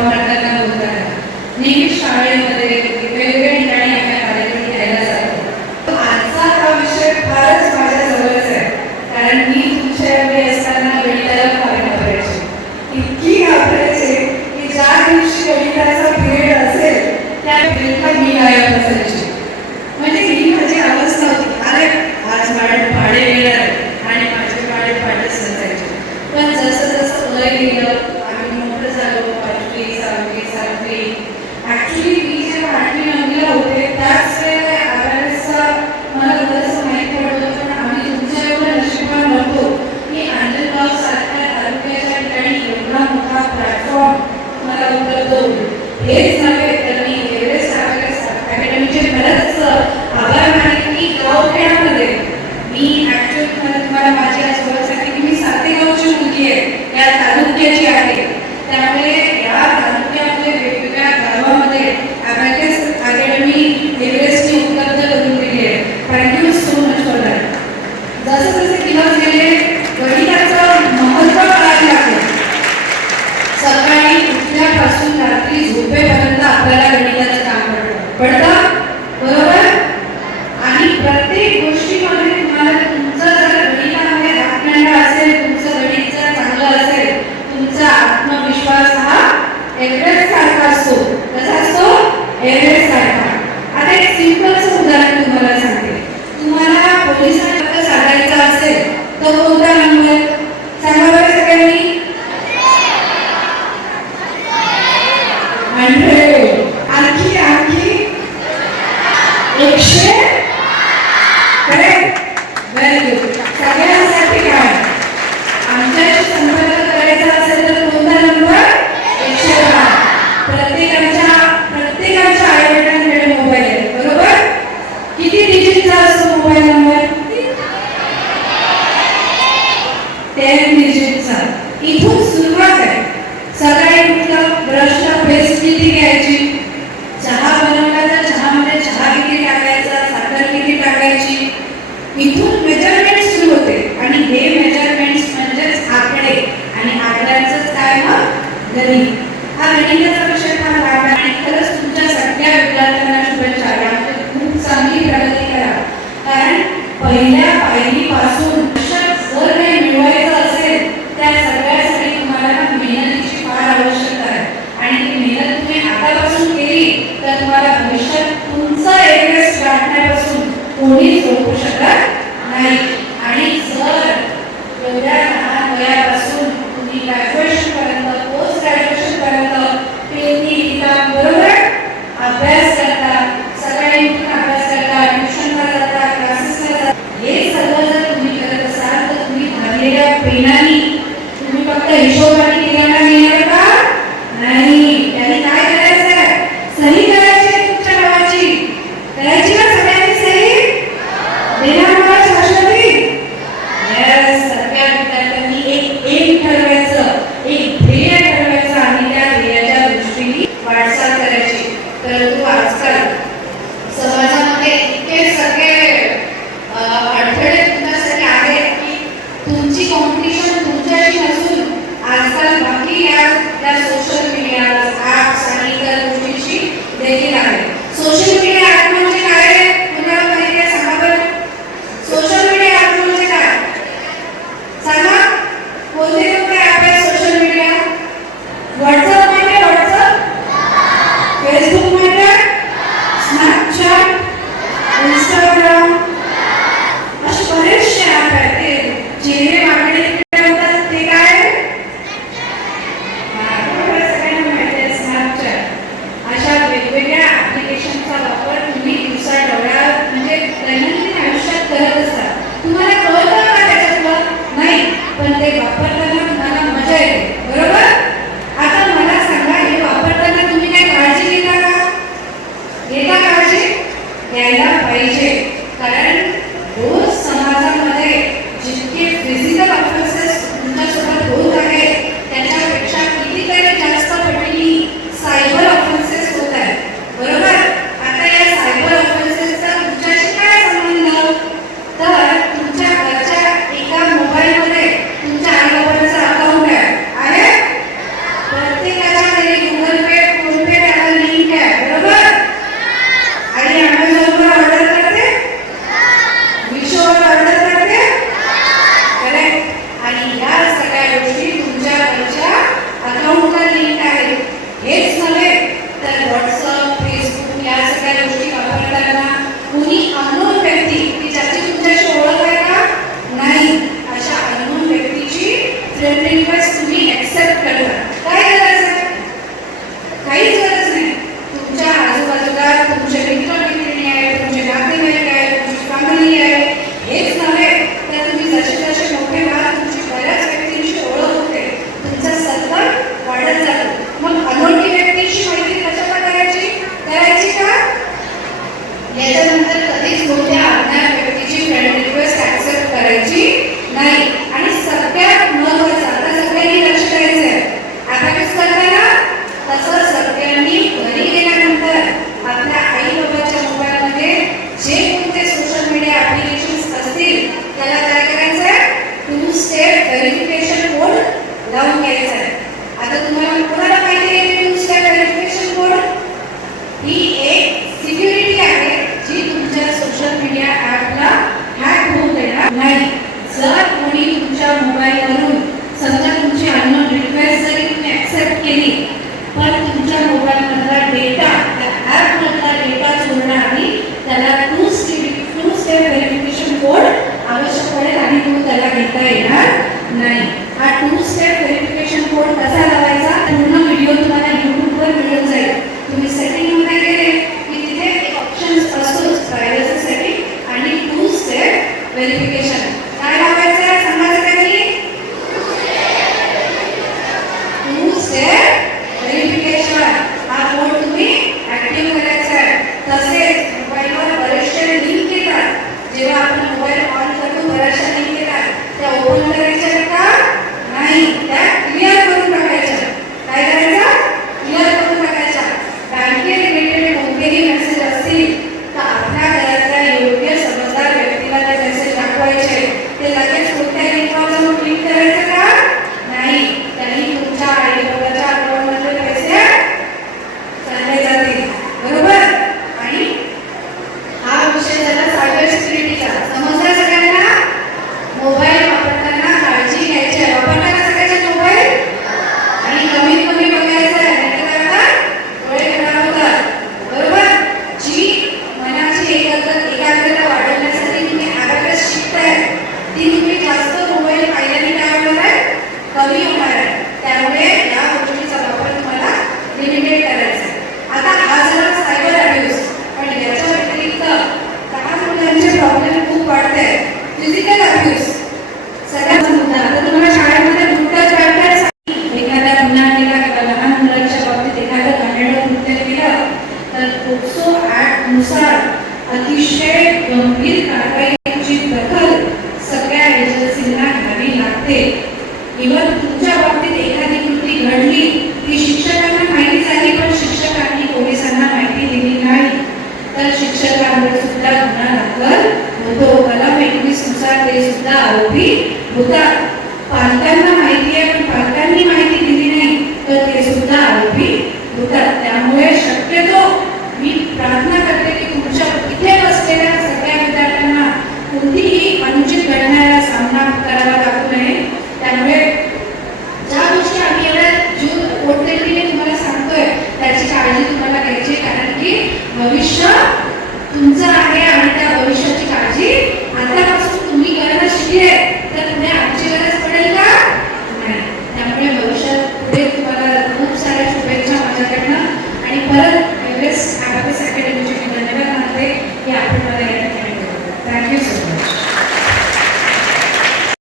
मार्गदर्शन होता है नेहमी शाळेमध्ये एव्हरेज सारखा असतो. कसा असतो? एव्हरेज सारखा. आता एक सिंपल उदाहरण तुम्हाला सांगते. तुम्हाला पोलिसांना साधायचा असेल तर कोणता नंबर सांगा बरं सगळ्यांनी. हंड्रेड आणखी आणखी. एकशे. इथून मेजरमेंट सुरू होते. आणि हे मेजरमेंट्स म्हणजेच आकडे. आणि आकड्यांचंच काय मग? गणित. graduados अतिशय गंभीर कारवाईची दखल सगळ्या एजन्सींना घ्यावी लागते. इव्हन तुमच्या बाबतीत एखादी कृती घडली ती शिक्षकांना माहिती झाली पण शिक्षकांनी पोलिसांना माहिती दिली नाही. तर शिक्षकांवर सुद्धा गुन्हा दाखल होतो. कलम एकवीसनुसार ते सुद्धा आरोपी होतात.